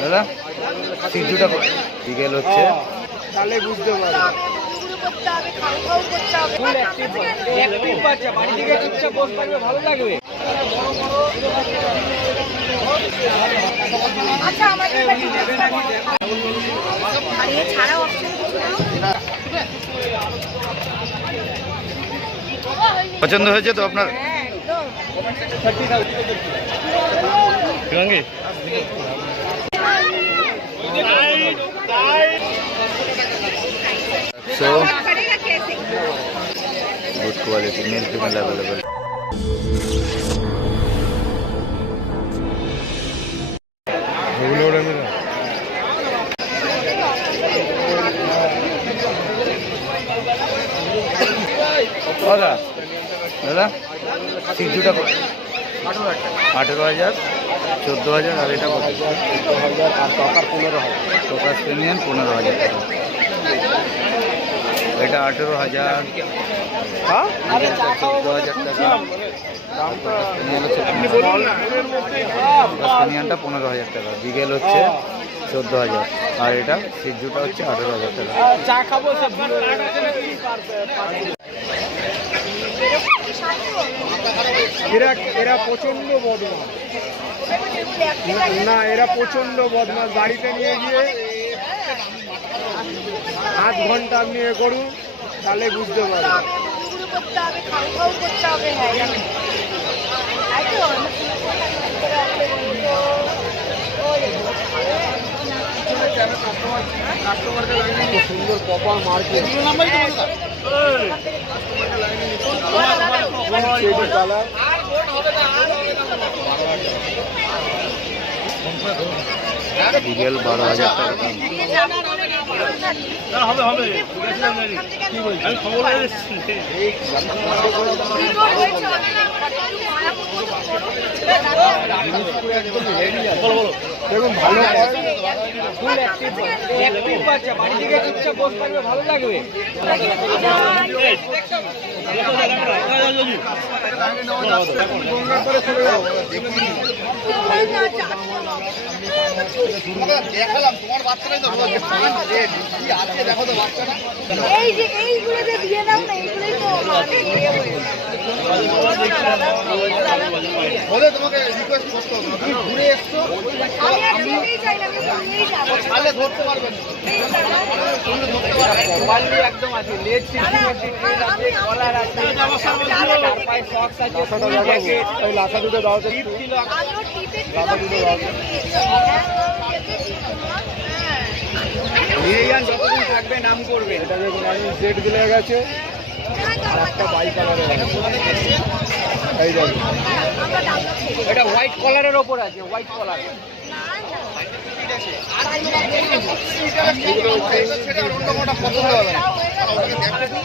দাদা সিজুটা বিকেল হচ্ছে তাহলে বুঝতে পারবে। বাড়ি থেকে চুপচাপ বসে থাকবে, ভালো লাগবে। পছন্দ হয়েছে তো আপনার? So, good quality, male female available. দাদা দাদা সিজুটা 18,000, 14,000 আর এটা 14,000 আর টকার 15,000। টোকাস প্রিমিয়াম 15,000 টাকা। এটা 18,000, 14,000 টাকা। প্রিমিয়ামটা 15,000 টাকা। বিগেল হচ্ছে 14,000 আর এটা সিজুটা হচ্ছে 18,000 টাকা। চা খাবো সব এরা প্রচন্ড বদমাস না, এরা প্রচন্ড বদমাস। বাড়িতে নিয়ে গিয়ে 8 ঘন্টা আপনি এ করুন, তাহলে বুঝতে পারবেন। সুন্দর কপাল মার্কেট বিকেল 12,000 টাকা দাম। দেখুন ভালো, বাড়ি থেকে চুপচাপ বসে থাকবে, ভালো লাগবে। দেখালাম তোমার বাচ্চাটাই তো দেখো তো বাচ্চাটা, এই যে এইগুলো যে দিয়ে দাও না, এইগুলোই তো বলে তোমাকে রিকোয়েস্ট করতে হবে। তুমি ঘুরে এসছো, ছাড়লে ধরতে পারবেন কোয়ালিটি একদম আছে। লেজ আছে, কলার আছে, পায়ে সক্স আছে, ওই লাসা দুটো দাও তো। নিয়ে যান, যতদিন থাকবে নাম করবে। এটা দেখুন আমি জেড দিলে গেছে আর একটা বাই কালারের আছে। এই দেখুন এটা হোয়াইট কলারের ওপর আছে, হোয়াইট কলার।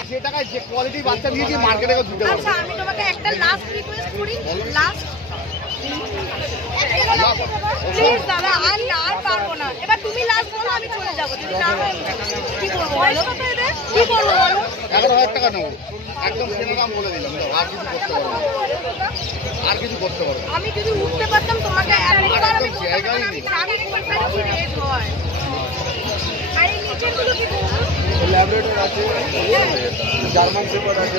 যে টাকায় যে কোয়ালিটি বাচ্চা দিয়েছি মার্কেটে দিতে পারবো। আচ্ছা আমি তোমাকে একটা লাস্ট রিকোয়েস্ট করি, লাস্ট প্লিজ দাদা, আর না আর পারবো না। এবার তুমি লাস্ট বলো, আমি চলে যাবো। যদি না হয় কি করবো বলো, কি করবো বলো? 11,000 টাকা নেবো, একদম কেন দাম বলে দিলাম। আর কিছু করতে পারবো, আর কিছু করতে পারবো। আমি যদি উঠতে পারতাম তোমাকে একবার আমি জায়গায় নেই। আমি বলতে কি রেট হয়। আর এই নিচেগুলো কি বলবো? ল্যাবরেটর আছে, জার্মান শেপার্ড আছে।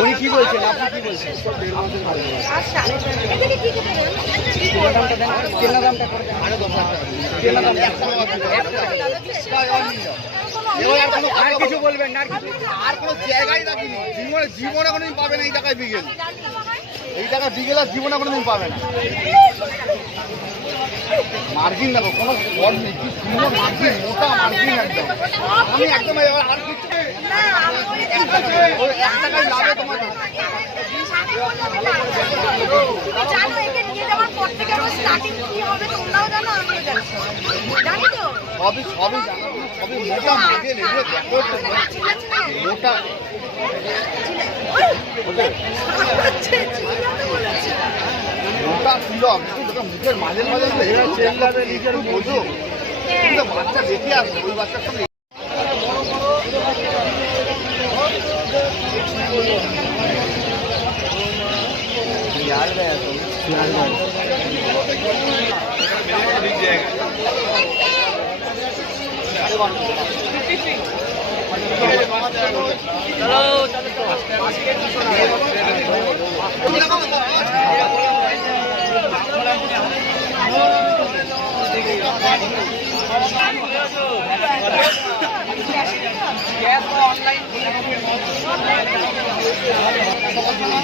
উনি কি বলছেন, আপনি কি বলছেন? আচ্ছা এটাকে কি করতে বলুন? কেনা দামটা করে দেন। কেনা দামটা আর কিছু বলবেন না? আর কোনো জায়গায় রাখিনি, জীবনে কোনোদিন পাবে না এই টাকায় বিকেল। এই টাকা বিকেল আর জীবনে কোনোদিন পাবে না। মার্জিন দেখো, কোনো স্পট নেই, কি সুন্দর মার্জিন, মোটা মার্জিন একদম। আমি একদম আর কিছু এক টাকায় লাভে তোমার জানো একে নিয়ে যাওয়ার পর থেকে আমার স্টার্টিং কি হবে তোমরাও জানো, আমিও জানি। জানি তো সবই জানো, সবই মোটা মার্জিন। এগুলো দেখো মোটা মোটা ছিল। মুখের মাঝে মাঝে নিজের বোঝো, কিন্তু বাচ্চা দেখে আসবে ওই বাচ্চার সঙ্গে। यार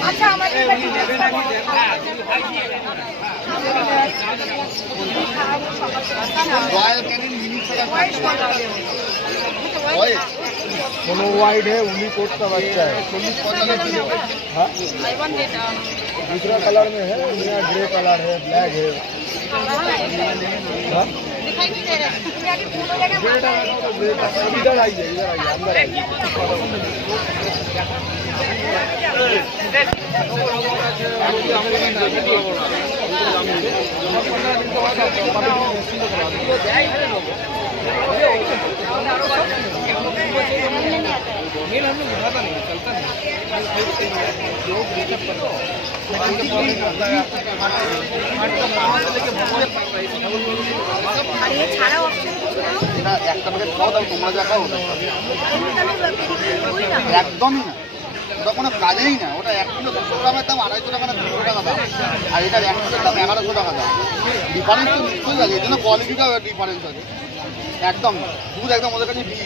আচ্ছা আমাদের रॉयल कैनिन मिनी से কোনো वाइड है उन्हीं कोट का बच्चा है। हाँ दूसरा कलर में है, यहाँ ग्रे कलर है, ब्लैक है। हाँ? इधर आइए, अंदर आइए। আর এ ছাড়াও অপশন কিছু না এটা একটা প্যাকেট খাও তাও তোমরা যা খাও ওটা একদমই না, ওটা কোনো কাজেই না। ওটা 1 কিলো 200 গ্রামের দাম 250 টাকা না 300 টাকা দাম, আর এটার 1 কিলোর দাম 1100 টাকা দাম। ডিফারেন্স তো নিশ্চয়ই আছে, এই জন্য কোয়ালিটিটাও ডিফারেন্স আছে। একদম দুধ একদম ওদের কাছে বিষ।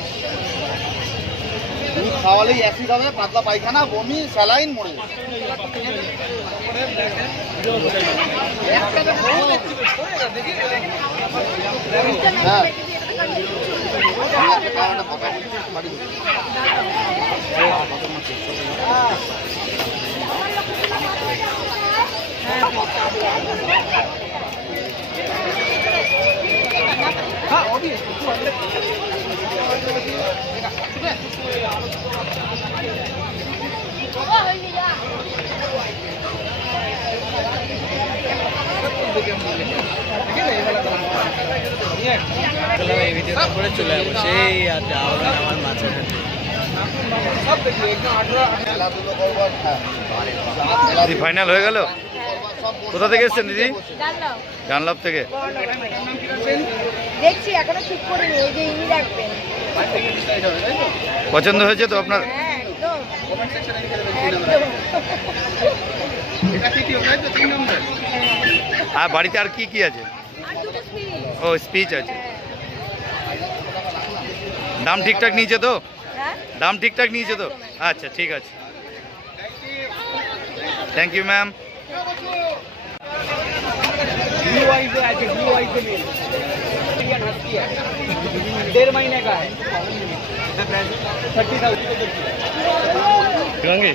দুধ খাওয়ালেই অ্যাসিড হবে, পাতলা পায়খানা, বমি, স্যালাইন, মরে যাবে। হ্যাঁ একটা কথা বলি, চলে যাবো সেই আমার মাছের খেলাধুলো করবো। হ্যাঁ দিদি ফাইনাল হয়ে গেল। কোথা থেকে এসেছেন দিদি? জানলাম ডানলপ থেকে। দেখছি এখনো ঠিক করিনি, এই যে ইনি রাখবেন। পছন্দ হয়েছে তো আপনার? হ্যাঁ একদম আর বাড়িতে আর কি কি আছে? আর দুটো স্পিচ। ও স্পিচ আছে। দাম ঠিকঠাক নিয়েছে তো? হ্যাঁ দাম ঠিকঠাক নিয়েছে তো? আচ্ছা ঠিক আছে, থ্যাংক ইউ ম্যাম। ब्लू आई से आए थे, ब्लू आई से मिल 1.5 महीने का है, 30,000। গঙ্গে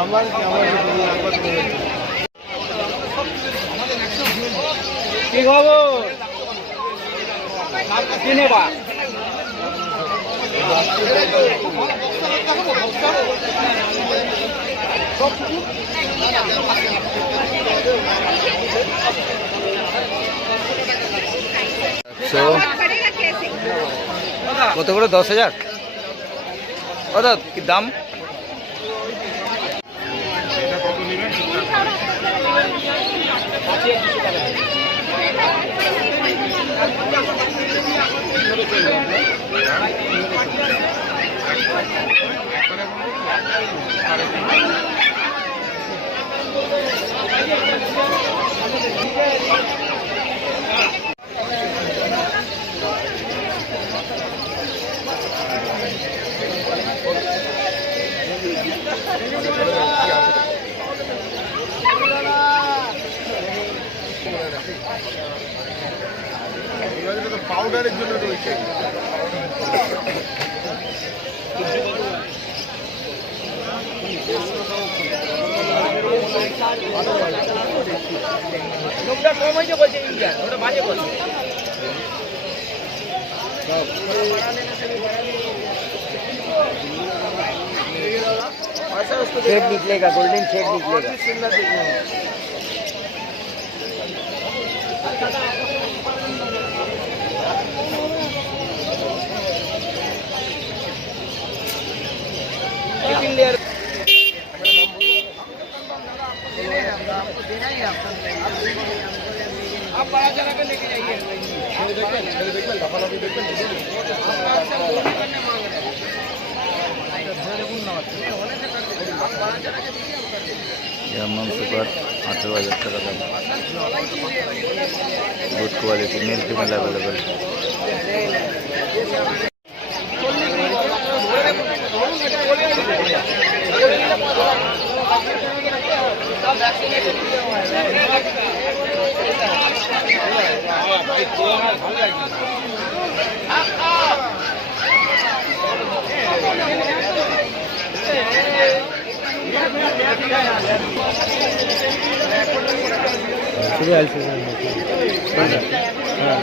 আমার কি খবর? কি নেবা? কত করে? 10,000। দাদা কি দাম? পাউডারের জন্য রয়েছে। লোকটা কম হয়েছে বলছে ইন্ডিয়ান, ওটা বাজে বলছে। शेड निकलेगा, गोल्डन शेड निकलेगा। सुंदर दिखने में। कितनी देर आप बड़ा जगह पे लेके जाइए। जर्मन सुपर 18,000 টাকা দাম। Good quality, male female available. हाँ